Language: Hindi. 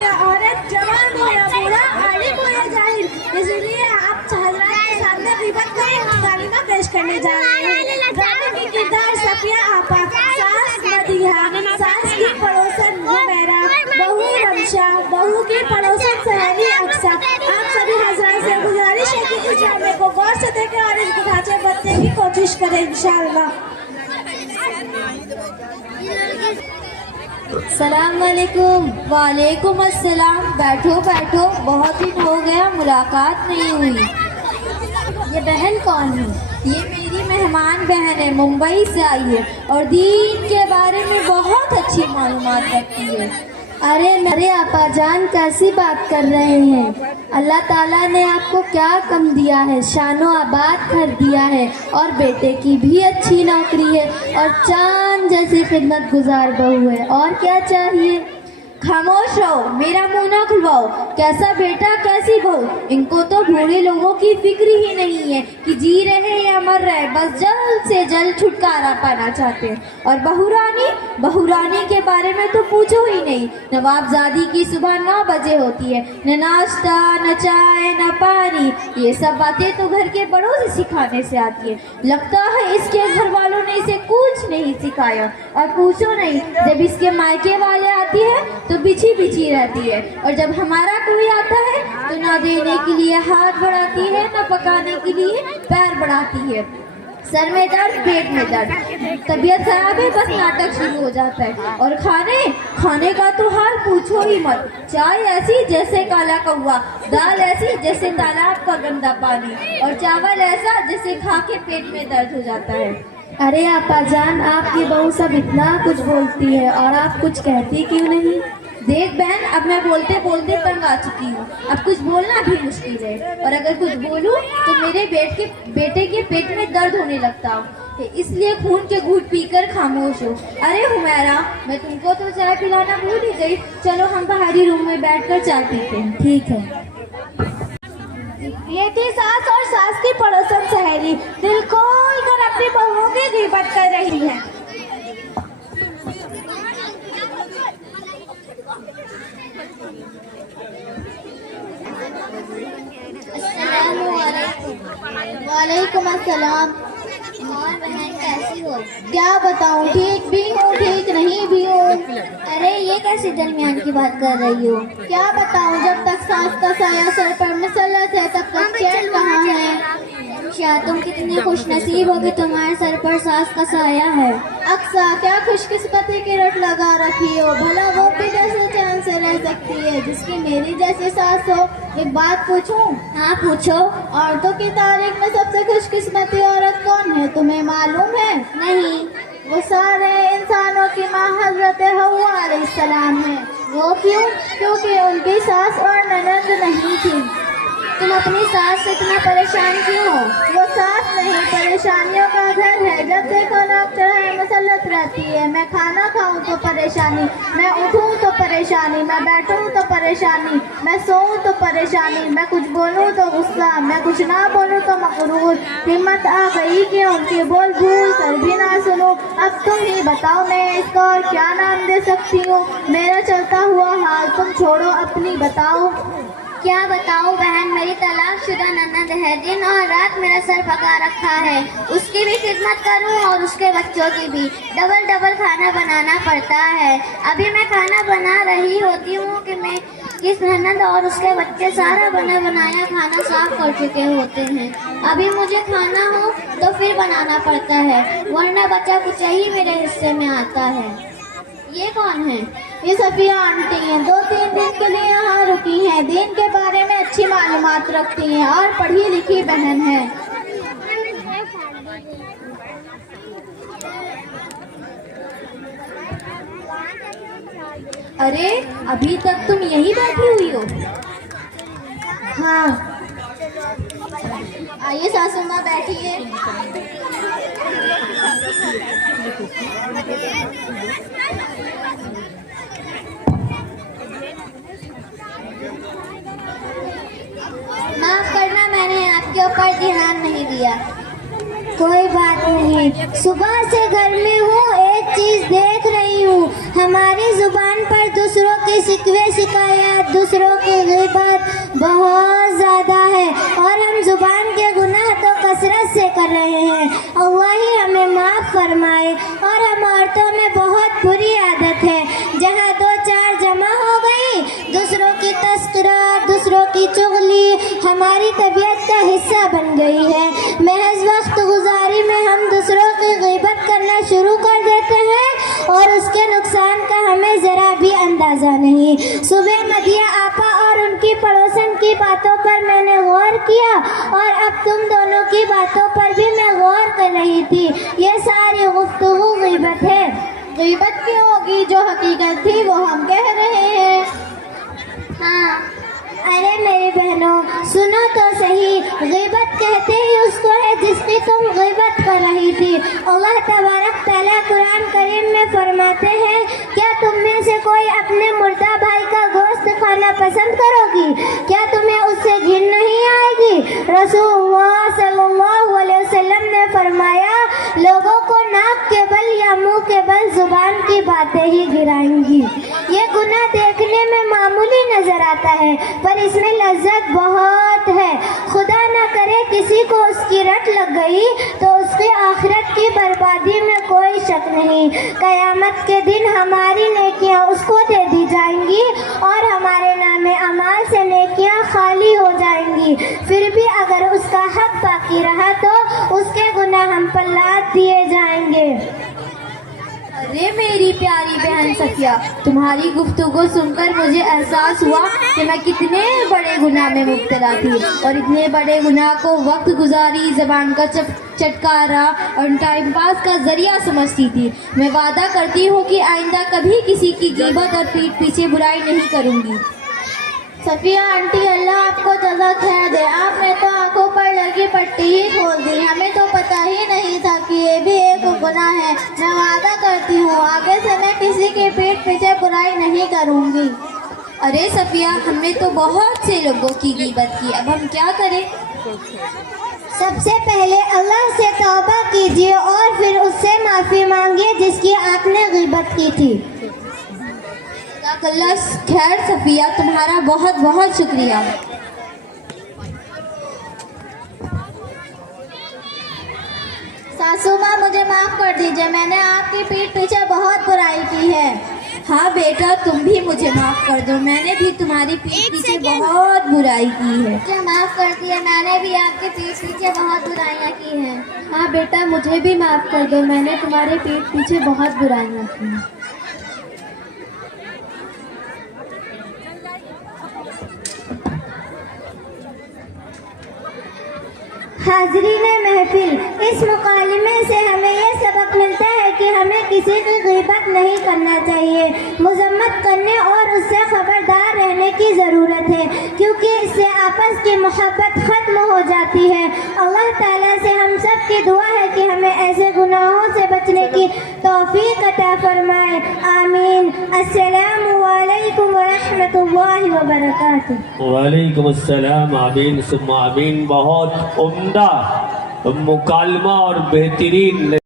औरत, जवान हो या बूढ़ा, आलिम हो या जाहिल, इसलिए आप हज़रात के सामने ग़ीबत का एक मुकालमा पेश करने जा रहे हैं। ड्रामे की किरदार सफिया आपा, सास मदीहा, सास की पड़ोसन हुमैरा, बहू रमशा, बहू की पड़ोसन सहेली अक्सा। आप सभी हज़रात से गुजारिश है कि इस ड्रामे को गौर से देखें और इसको ढांचे बदलने की कोशिश करें इंशाअल्लाह। सलाम वालेकुम। वालेकुम अस्सलाम। बैठो बैठो, बहुत दिन हो गया मुलाकात नहीं हुई। ये बहन कौन है? ये मेरी मेहमान बहन है, मुंबई से आई है और दीन के बारे में बहुत अच्छी मालूमात रखती है। अरे मेरे आपा जान, कैसी बात कर रहे हैं? अल्लाह ताला ने आपको क्या कम दिया है, शानो आबाद कर दिया है और बेटे की भी अच्छी नौकरी है और चांद जैसी खिदमत गुजार बहू है। और क्या चाहिए? खामोश रहो, मेरा मुंह ना खुलवाओ। कैसा बेटा कैसी बहू, इनको तो बूढ़े लोगों की फिक्र ही नहीं है कि जी रहे या मर रहे, बस जल्द से जल्द छुटकारा पाना चाहते हैं। और बहू रानी के बारे में तो पूछो ही नहीं। नवाबजादी की सुबह 9 बजे होती है, न नाश्ता न चाय न पानी। ये सब बातें तो घर के बड़ों से सिखाने से आती है। लगता है इसके घर वालों ने इसे कुछ नहीं सिखाया। और पूछो नहीं, जब इसके मायके वाले आती है तो बिछी बिछी रहती है और जब हमारा कोई आता है तो ना देने के लिए हाथ बढ़ाती है, ना पकाने के लिए पैर बढ़ाती है। सर में दर्द, पेट में दर्द, तबीयत खराब है, बस नाटक शुरू हो जाता है। और खाने का तो हाल पूछो ही मत। चाय ऐसी जैसे काला कौवा, दाल ऐसी जैसे तालाब का गंदा पानी और चावल ऐसा जैसे खा के पेट में दर्द हो जाता है। अरे आपा जान, आपकी बहू सब इतना कुछ बोलती है और आप कुछ कहती क्यों नहीं? देख बहन, अब मैं बोलते बोलते तंग आ चुकी हूँ। अब कुछ बोलना भी मुश्किल है और अगर कुछ बोलूँ तो मेरे बेटे के पेट में दर्द होने लगता है, इसलिए खून के घूंट पीकर खामोश हो। अरे हुमैरा, मैं तुमको तो चाय पिलाना भूल ही गई। चलो हम बाहरी रूम में बैठकर चाय पीते हैं। ठीक है। ये थी सास और सास की पड़ोसन सहेली, दिल खोल कर अपनी बहुओं की ग़ीबत कर रही है। वालेकुम अस्सलाम। और बहन कैसी हो? क्या बताऊं, ठीक भी हूँ ठीक नहीं भी हूँ। अरे ये कैसी दरमियान की बात कर रही हो? क्या बताऊं, जब तक सास का साया सर पर मुसल्लत है तब तक चैन कहाँ है। शायद तुम कितनी खुशनसीब हो कि तुम्हारे सर पर सास का साया है। अक्सा, क्या खुशकिस्मती की रट लगा रखी हो। भला वो भी कैसे चैन से रह सकती है जिसकी मेरी जैसी सास हो। एक बात पूछूं? हाँ पूछो। औरतों की तारीख में सबसे खुशकिस्मती औरत कौन है, तुम्हें मालूम है? नहीं। वो सारे इंसानों की माँ हजरत हव्वा अलैहिस्सलाम है। वो क्यों? क्योंकि उनकी सास और ननद नहीं थी। तुम अपनी सास से इतना परेशान क्यों हो? वो सास नहीं, परेशानियों का घर है। जब देखो नौक चढ़ाए मुसल्लत रहती है। मैं खाना खाऊं तो परेशानी, मैं उठूं तो परेशानी, मैं बैठूं तो परेशानी, मैं सोऊं तो परेशानी, मैं कुछ बोलूं तो गुस्सा, मैं कुछ ना बोलूं तो मकरूर। हिम्मत आ गई कि उनके बोल भूल कर भी ना सुनूं। अब तुम ही बताओ, मैं इसका और क्या नाम दे सकती हूँ? मेरा चलता हुआ हाल तुम छोड़ो, अपनी बताओ। क्या बताऊं बहन, मेरी तलाकशुदा ननद है। दिन और रात मेरा सर पका रखा है। उसकी भी खिदमत करूं और उसके बच्चों की भी। डबल खाना बनाना पड़ता है। अभी मैं खाना बना रही होती हूँ कि मैं किस ननद और उसके बच्चे सारा बना बनाया खाना साफ कर चुके होते हैं। अभी मुझे खाना हो तो फिर बनाना पड़ता है, वरना बचा कुछ ही मेरे हिस्से में आता है। ये कौन है? ये सफिया आंटी हैं। 2-3 दिन के लिए यहाँ रुकी हैं। दीन के बारे में अच्छी मालूमात रखती हैं और पढ़ी लिखी बहन है। अरे अभी तक तुम यहीं बैठी हुई हो? हाँ, आइए सासू माँ बैठिए। माफ करना, मैंने आपके ऊपर ध्यान नहीं दिया। कोई बात नहीं, सुबह से घर में हूँ, एक चीज देख रही हूँ, हमारी जुबान पर दूसरों के शिकवे शिकायत की चुगली हमारी तबीयत का हिस्सा बन गई है। महज वक्त गुजारी में हम दूसरों की गीबत करना शुरू कर देते हैं और उसके नुकसान का हमें ज़रा भी अंदाज़ा नहीं। सुबह मदिया आपा और उनकी पड़ोसन की बातों पर मैंने गौर किया और अब तुम दोनों की बातों पर भी मैं गौर कर रही थी। ये सारी गुफ्तगू गीबत है। गीबत क्यों होगी? जो हकीकत थी वो हम कह रहे हैं। हाँ, अरे मेरी बहनों सुनो तो सही, गीबत कहते ही उसको है जिसकी तुम गीबत कर रही थी। अल्लाह तबारक तआला कुरान करीम में फरमाते हैं, क्या तुम में से कोई अपने मुर्दा भाई का गोश्त खाना पसंद करोगी? क्या तुम्हें उससे घिन नहीं आएगी? रसूलुल्लाह सल्लल्लाहु अलैहि वसल्लम ने फरमाया, लोगों को नाक के बल या मुंह के बल जुबान की बातें ही गिराएंगी। ये गुनाह देखने में मामूली नजर आता है पर इसमें लज्जत बहुत है। खुदा न करे किसी को उसकी रट लग गई तो उसकी आखिरत की बर्बादी में कोई शक नहीं। कयामत के दिन हमारी नेकियां उसको दे दी जाएंगी और हमारे नामे अमाल से नेकियां खाली हो जाएंगी। फिर भी अगर उसका हक बाकी रहा तो उसके गुनाह हम पर लाद दिए जाएंगे। अरे मेरी प्यारी बहन सफिया, तुम्हारी गुफ्तगू सुनकर मुझे एहसास हुआ कि मैं कितने बड़े गुनाह में मुब्तला थी और इतने बड़े गुनाह को वक्त गुजारी, ज़बान का चटकारा और टाइम पास का जरिया समझती थी। मैं वादा करती हूँ कि आइंदा कभी किसी की गीबत और पीठ पीछे बुराई नहीं करूँगी। सफिया आंटी, अल्लाह आपको जज़ा खैर दे। आपने तो आंखों पर लगी पट्टी ही खोल दी। हमें तो पता ही नहीं था कि ये भी एक गुनाह है। मैं वादा करती हूँ आगे से मैं किसी की पीठ पीछे बुराई नहीं करूँगी। अरे सफिया, हमने तो बहुत से लोगों की गीबत की, अब हम क्या करें? सबसे पहले अल्लाह से तौबा कीजिए और फिर उससे माफ़ी मांगिए जिसकी आपने गीबत की थी। अल्लाह खैर सफिया, तुम्हारा बहुत बहुत शुक्रिया। सासू माँ, मुझे माफ़ कर दीजिए, मैंने आपकी पीठ पीछे बहुत बुराई की है। हाँ बेटा, तुम भी मुझे माफ़ कर दो, मैंने भी तुम्हारी पीठ पीछे बहुत बुराई की है। मुझे माफ़ कर दिया, मैंने भी आपकी पीठ पीछे बहुत बुराइयाँ की हैं। हाँ बेटा, मुझे भी माफ़ कर दो, मैंने तुम्हारे पीठ पीछे बहुत बुराइयाँ की हैं। हाज़रीन महफिल, इस मुकालमे से हमें यह सबक मिलता है कि हमें किसी की गीबत नहीं करना चाहिए। मुज़म्मत करने और उससे खबरदार रहने की ज़रूरत है क्योंकि इससे आपस की मोहब्बत ख़त्म हो जाती है। अल्लाह ताला से हम सब की दुआ है कि हमें ऐसे गुनाहों से बचने की तौफीक अता फरमाए। आमीन। अस्सलामु अलैकुम व रहमतुल्लाहि व बरकातुहू। वालेकुम अस्सलाम। आमीन सुम्मा आमीन। बहुत उम्दा मुकालमा और बेहतरीन